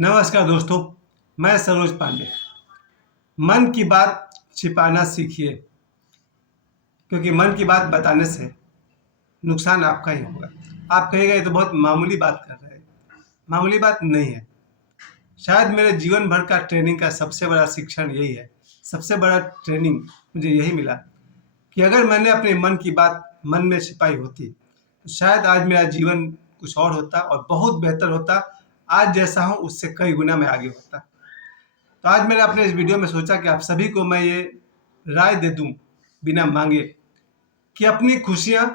नमस्कार दोस्तों, मैं सरोज पांडे। मन की बात छिपाना सीखिए, क्योंकि मन की बात बताने से नुकसान आपका ही होगा। आप कहेंगे ये तो बहुत मामूली बात कर रहे हैं। मामूली बात नहीं है। शायद मेरे जीवन भर का ट्रेनिंग का सबसे बड़ा शिक्षण यही है। सबसे बड़ा ट्रेनिंग मुझे यही मिला कि अगर मैंने अपने मन की बात मन में छिपाई होती तो शायद आज मेरा जीवन कुछ और होता और बहुत बेहतर होता। आज जैसा हूँ उससे कई गुना मैं आगे होता। तो आज मैंने अपने इस वीडियो में सोचा कि आप सभी को मैं ये राय दे दूं बिना मांगे कि अपनी खुशियां,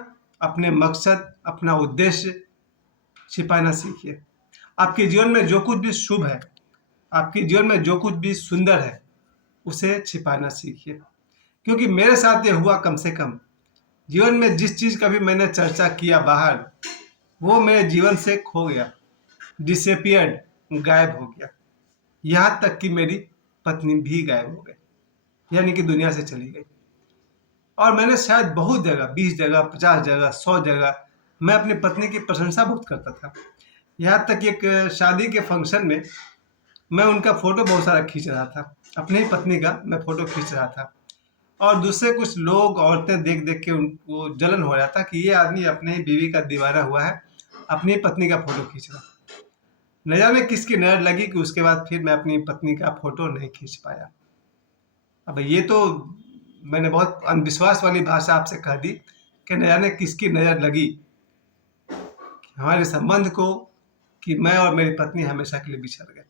अपने मकसद, अपना उद्देश्य छिपाना सीखिए। आपके जीवन में जो कुछ भी शुभ है, आपके जीवन में जो कुछ भी सुंदर है, उसे छिपाना सीखिए। क्योंकि मेरे साथ ये हुआ, कम से कम जीवन में जिस चीज का भी मैंने चर्चा किया बाहर, वो मेरे जीवन से खो गया, डिसअपियर्ड, गायब हो गया। यहाँ तक कि मेरी पत्नी भी गायब हो गई, यानी कि दुनिया से चली गई। और मैंने शायद बहुत जगह, 20 जगह, 50 जगह, 100 जगह मैं अपनी पत्नी की प्रशंसा बहुत करता था। यहाँ तक कि एक शादी के फंक्शन में मैं उनका फोटो बहुत सारा खींच रहा था, अपनी ही पत्नी का मैं फोटो खींच रहा था। और दूसरे कुछ लोग, औरतें देख देख के उनको जलन हो रहा था कि ये आदमी अपने ही बीवी का दीवाना हुआ है, अपनी ही पत्नी का फोटो खींच रहा। न जाने किसकी नजर लगी कि उसके बाद फिर मैं अपनी पत्नी का फोटो नहीं खींच पाया। अब ये तो मैंने बहुत अंधविश्वास वाली भाषा आपसे कह दी कि न जाने किसकी नज़र लगी हमारे संबंध को, कि मैं और मेरी पत्नी हमेशा के लिए बिछड़ गए।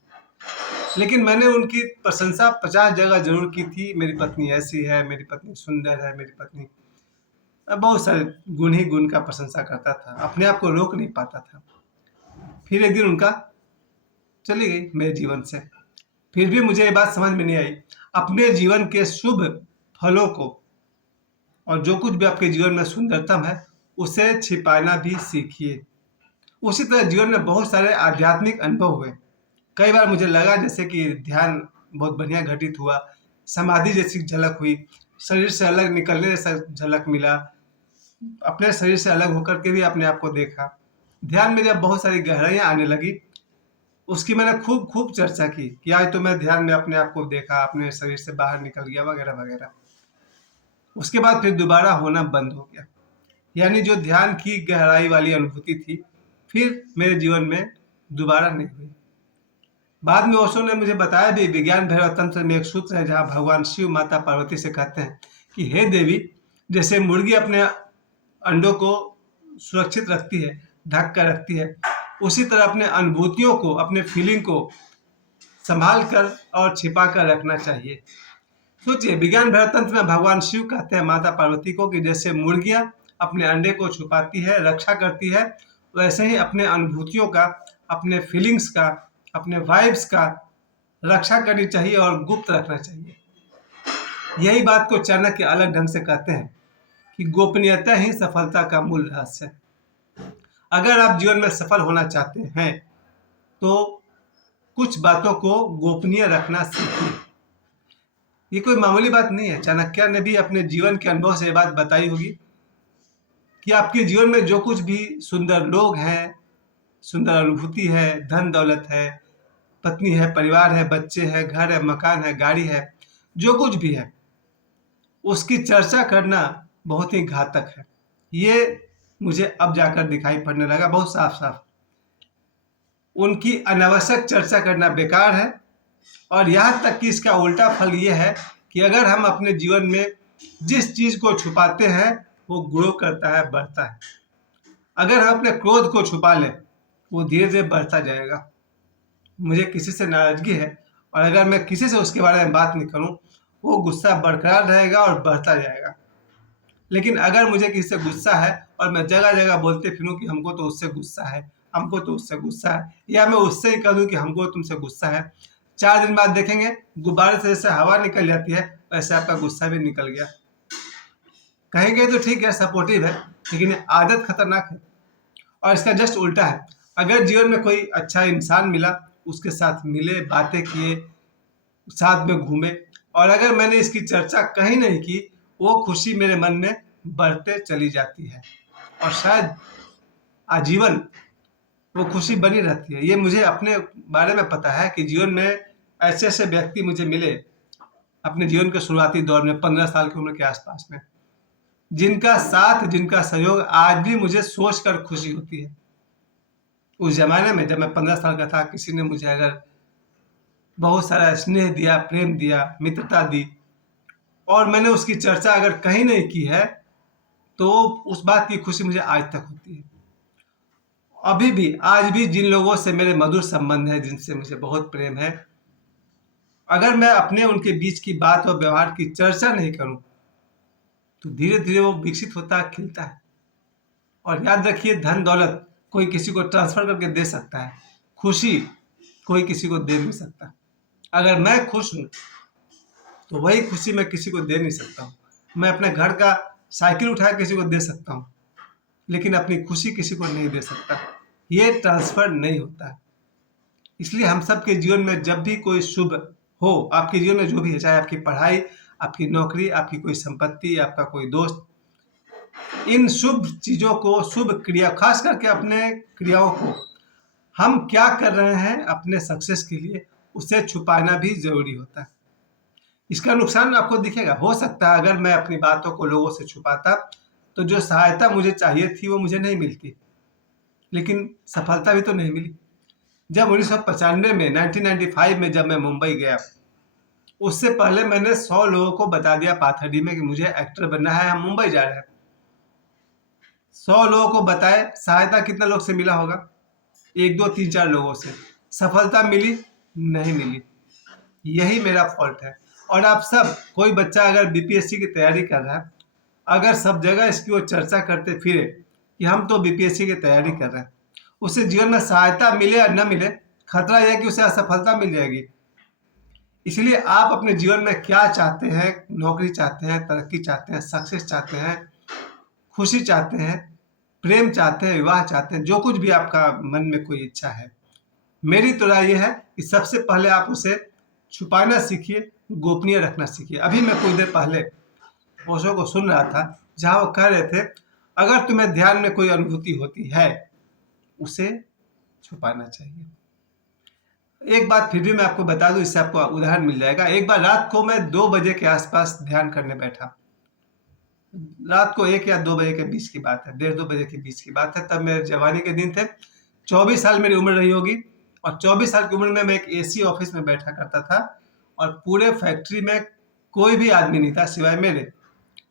लेकिन मैंने उनकी प्रशंसा 50 जगह जरूर की थी। मेरी पत्नी ऐसी है, मेरी पत्नी सुंदर है, मेरी पत्नी, बहुत सारे गुण ही गुण का प्रशंसा करता था, अपने आप को रोक नहीं पाता था। फिर एक दिन उनका चली गई मेरे जीवन से। फिर भी मुझे ये बात समझ में नहीं आई, अपने जीवन के शुभ फलों को और जो कुछ भी आपके जीवन में सुंदरतम है उसे छिपाना भी सीखिए। उसी तरह जीवन में बहुत सारे आध्यात्मिक अनुभव हुए। कई बार मुझे लगा जैसे कि ध्यान बहुत बढ़िया घटित हुआ, समाधि जैसी झलक हुई, शरीर से अलग निकलने जैसा झलक मिला, अपने शरीर से अलग होकर के भी अपने आप को देखा। ध्यान में जब बहुत सारी गहराइयाँ आने लगी, उसकी मैंने खूब खूब चर्चा की कि आज तो मैं ध्यान में अपने आप को देखा, अपने शरीर से बाहर निकल गया, वगैरह वगैरह। उसके बाद फिर दोबारा होना बंद हो गया। यानी जो ध्यान की गहराई वाली अनुभूति थी, फिर मेरे जीवन में दोबारा नहीं हुई। बाद में ओशो ने मुझे बताया भी, विज्ञान भैरव तंत्र में एक सूत्र है जहाँ भगवान शिव माता पार्वती से कहते हैं कि हे देवी, जैसे मुर्गी अपने अंडों को सुरक्षित रखती है, ढक कर रखती है, उसी तरह अपने अनुभूतियों को, अपने फीलिंग को संभाल कर और छिपा कर रखना चाहिए। सोचिए, विज्ञान भैरव तंत्र में भगवान शिव कहते हैं माता पार्वती को कि जैसे मुर्गियां अपने अंडे को छुपाती है, रक्षा करती है, वैसे ही अपने अनुभूतियों का, अपने फीलिंग्स का, अपने वाइब्स का रक्षा करनी चाहिए और गुप्त रखना चाहिए। यही बात को चाणक्य अलग ढंग से कहते हैं कि गोपनीयता ही सफलता का मूल रहस्य है। अगर आप जीवन में सफल होना चाहते हैं तो कुछ बातों को गोपनीय रखना सीखिए। ये कोई मामूली बात नहीं है। चाणक्य ने भी अपने जीवन के अनुभव से ये बात बताई होगी कि आपके जीवन में जो कुछ भी सुंदर लोग हैं, सुंदर अनुभूति है, धन दौलत है, पत्नी है, परिवार है, बच्चे हैं, घर है, मकान है, गाड़ी है, जो कुछ भी है, उसकी चर्चा करना बहुत ही घातक है। ये मुझे अब जाकर दिखाई पड़ने लगा बहुत साफ साफ। उनकी अनावश्यक चर्चा करना बेकार है। और यहाँ तक कि इसका उल्टा फल ये है कि अगर हम अपने जीवन में जिस चीज को छुपाते हैं वो ग्रो करता है, बढ़ता है। अगर हम अपने क्रोध को छुपा लें, वो धीरे धीरे बढ़ता जाएगा। मुझे किसी से नाराजगी है और अगर मैं किसी से उसके बारे में बात नहीं करूं, वो गुस्सा बरकरार रहेगा और बढ़ता जाएगा। लेकिन अगर मुझे किसी से गुस्सा है और मैं जगह जगह बोलते फिरूं कि हमको तो उससे गुस्सा है, हमको तो उससे गुस्सा है, या मैं उससे ही कह दूं कि हमको तुमसे गुस्सा है, 4 दिन बाद देखेंगे गुब्बारे से जैसे हवा निकल जाती है वैसे आपका गुस्सा भी निकल गया। कहेंगे तो ठीक है, सपोर्टिव है, लेकिन ये आदत खतरनाक है। और इसका जस्ट उल्टा है। अगर जीवन में कोई अच्छा इंसान मिला, उसके साथ मिले, बातें किए, साथ में घूमे, और अगर मैंने इसकी चर्चा कहीं नहीं की, वो खुशी मेरे मन में बढ़ते चली जाती है और शायद आजीवन वो खुशी बनी रहती है। ये मुझे अपने बारे में पता है कि जीवन में ऐसे ऐसे व्यक्ति मुझे मिले अपने जीवन के शुरुआती दौर में 15 साल की उम्र के आसपास में, जिनका साथ, जिनका सहयोग आज भी मुझे सोच कर खुशी होती है। उस ज़माने में जब मैं 15 साल का था, किसी ने मुझे अगर बहुत सारा स्नेह दिया, प्रेम दिया, मित्रता दी और मैंने उसकी चर्चा अगर कहीं नहीं की है, तो उस बात की खुशी मुझे आज तक होती है। अभी भी, आज भी जिन लोगों से मेरे मधुर संबंध हैं, जिनसे मुझे बहुत प्रेम है, अगर मैं अपने उनके बीच की बात और व्यवहार की चर्चा नहीं करूं, तो धीरे-धीरे वो विकसित होता है, खिलता है। और याद रखिए, धन दौलत कोई किसी को ट्रांसफर करके दे सकता है, खुशी कोई किसी को दे नहीं सकता। अगर मैं खुश हूँ, तो वही खुशी मैं किसी को दे नहीं सकता हूँ। मैं अपने घर का साइकिल उठा के किसी को दे सकता हूँ, लेकिन अपनी खुशी किसी को नहीं दे सकता। ये ट्रांसफर नहीं होता है। इसलिए हम सब के जीवन में जब भी कोई शुभ हो, आपके जीवन में जो भी है, चाहे आपकी पढ़ाई, आपकी नौकरी, आपकी कोई संपत्ति, आपका कोई दोस्त, इन शुभ चीज़ों को, शुभ क्रिया, खास करके अपने क्रियाओं को, हम क्या कर रहे हैं अपने सक्सेस के लिए, उसे छुपाना भी ज़रूरी होता है। इसका नुकसान आपको दिखेगा। हो सकता है अगर मैं अपनी बातों को लोगों से छुपाता, तो जो सहायता मुझे चाहिए थी वो मुझे नहीं मिलती, लेकिन सफलता भी तो नहीं मिली। जब 1995 में, 1995 में जब मैं मुंबई गया, उससे पहले मैंने 100 लोगों को बता दिया पाथर्डी में कि मुझे एक्टर बनना है, हम मुंबई जा रहे हैं। 100 लोगों को बताए, सहायता कितने लोग से मिला होगा? 1, 2, 3, 4 लोगों से। सफलता मिली? नहीं मिली। यही मेरा फॉल्ट है। और आप सब, कोई बच्चा अगर बीपीएससी की तैयारी कर रहा है, अगर सब जगह इसकी वो चर्चा करते फिरे कि हम तो बीपीएससी की तैयारी कर रहे हैं, उसे जीवन में सहायता मिले या न मिले, खतरा यह है कि उसे असफलता मिल जाएगी। इसलिए आप अपने जीवन में क्या चाहते हैं? नौकरी चाहते हैं, तरक्की चाहते हैं, सक्सेस चाहते हैं, खुशी चाहते हैं, प्रेम चाहते हैं, विवाह चाहते हैं, जो कुछ भी आपका मन में कोई इच्छा है, मेरी तो राय ये है कि सबसे पहले आप उसे छुपाना सीखिए, गोपनीय रखना सीखिए। अभी मैं कुछ देर पहले ओशो को सुन रहा था, जहाँ वो कह रहे थे, अगर तुम्हें ध्यान में कोई अनुभूति होती है, उसे छुपाना चाहिए। एक बात फिर भी मैं आपको बता दूं, इससे आपको उदाहरण मिल जाएगा। एक बार रात को मैं 2 बजे के आसपास ध्यान करने बैठा। रात को 1 या 2 बजे के बीच की बात है, 1:30-2 बजे के बीच की बात है। तब मेरे जवानी के दिन थे, 24 साल मेरी उम्र रही होगी। और 24 साल की उम्र में मैं एक एसी ऑफिस में बैठा करता था, और पूरे फैक्ट्री में कोई भी आदमी नहीं था सिवाय मेरे।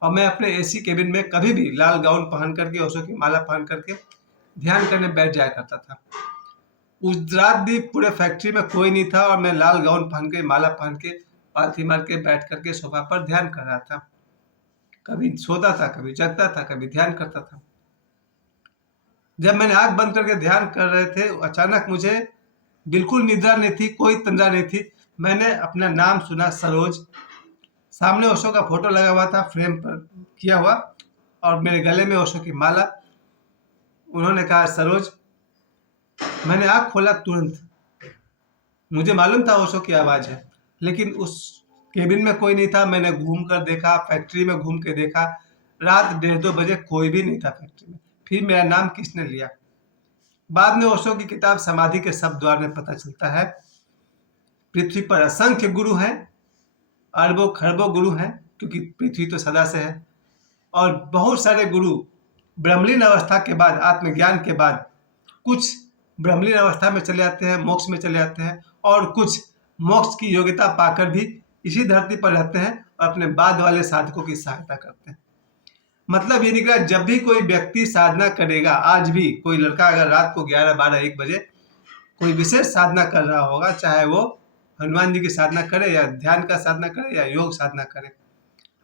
और मैं अपने एसी केबिन में कभी भी लाल गाउन पहन करके, ओशो की माला पहन करके ध्यान करने बैठ जाया करता था। उस रात भी पूरे फैक्ट्री में कोई नहीं था, और मैं लाल गाउन पहन के, माला पहन के, पालथी मार के बैठ करके सोफा पर ध्यान कर रहा था। कभी सोता था, कभी जगता था, कभी ध्यान करता था। जब मैंने आंख बंद करके ध्यान कर रहे थे, अचानक मुझे बिल्कुल निद्रा नहीं थी, कोई तंद्रा नहीं थी। मैंने अपना नाम सुना, सरोज। सामने ओशो का फोटो लगा हुआ था, फ्रेम पर किया हुआ, और मेरे गले में ओशो की माला। उन्होंने कहा, सरोज। मैंने आंख खोला तुरंत। मुझे मालूम था ओशो की आवाज़ है, लेकिन उस केबिन में कोई नहीं था। मैंने घूम कर देखा, फैक्ट्री में घूम के देखा, रात 1:30-2 बजे कोई भी नहीं था फैक्ट्री में। फिर मेरा नाम किसने लिया? बाद में ओशो की किताब समाधि के शब्द द्वार में पता चलता है, पृथ्वी पर असंख्य गुरु हैं, अरबों खरबों गुरु हैं, क्योंकि पृथ्वी तो सदा से है। और बहुत सारे गुरु ब्रह्मलीन अवस्था के बाद, आत्मज्ञान के बाद, कुछ ब्रह्मलीन अवस्था में चले जाते हैं, मोक्ष में चले जाते हैं, और कुछ मोक्ष की योग्यता पाकर भी इसी धरती पर रहते हैं और अपने बाद वाले साधकों की सहायता करते हैं। मतलब ये निकला, जब भी कोई व्यक्ति साधना करेगा, आज भी कोई लड़का अगर रात को 11, 12, 1 बजे कोई विशेष साधना कर रहा होगा, चाहे वो हनुमान जी की साधना करे, या ध्यान का साधना करे, या योग साधना करे,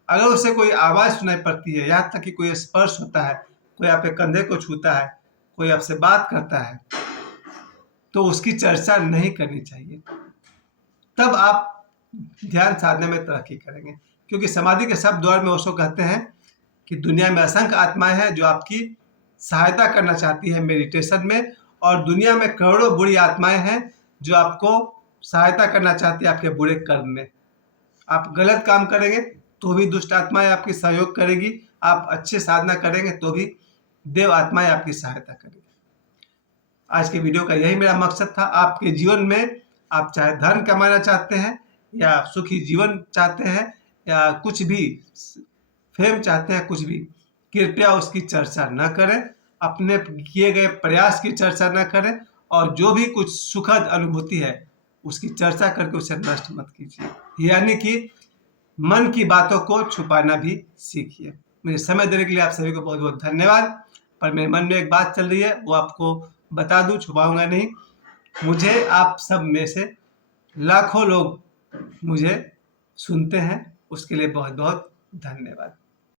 अगर उसे कोई आवाज़ सुनाई पड़ती है, यहाँ तक कि कोई स्पर्श होता है, कोई आपके कंधे को छूता है, कोई आपसे बात करता है, तो उसकी चर्चा नहीं करनी चाहिए। तब आप ध्यान साधने में तरक्की करेंगे। क्योंकि समाधि के शब्द द्वार में ओशो कहते हैं कि दुनिया में असंख्य आत्माएं हैं जो आपकी सहायता करना चाहती है मेडिटेशन में, और दुनिया में करोड़ों बुरी आत्माएं हैं जो आपको सहायता करना चाहती है आपके बुरे कर्म में। आप गलत काम करेंगे तो भी दुष्ट आत्माएं आपकी सहयोग करेगी, आप अच्छे साधना करेंगे तो भी देव आत्माएं आपकी सहायता करेगी। आज के वीडियो का यही मेरा मकसद था। आपके जीवन में आप चाहे धन कमाना चाहते हैं या सुखी जीवन चाहते हैं या कुछ भी फेम चाहते हैं, कुछ भी, कृपया उसकी चर्चा न करें, अपने किए गए प्रयास की चर्चा न करें और जो भी कुछ सुखद अनुभूति है उसकी चर्चा करके उसे नष्ट मत कीजिए। यानी कि मन की बातों को छुपाना भी सीखिए। मुझे समय देने के लिए आप सभी को बहुत बहुत धन्यवाद। पर मेरे मन में एक बात चल रही है, वो आपको बता दूं, छुपाऊंगा नहीं। मुझे आप सब में से लाखों लोग मुझे सुनते हैं, उसके लिए बहुत बहुत धन्यवाद।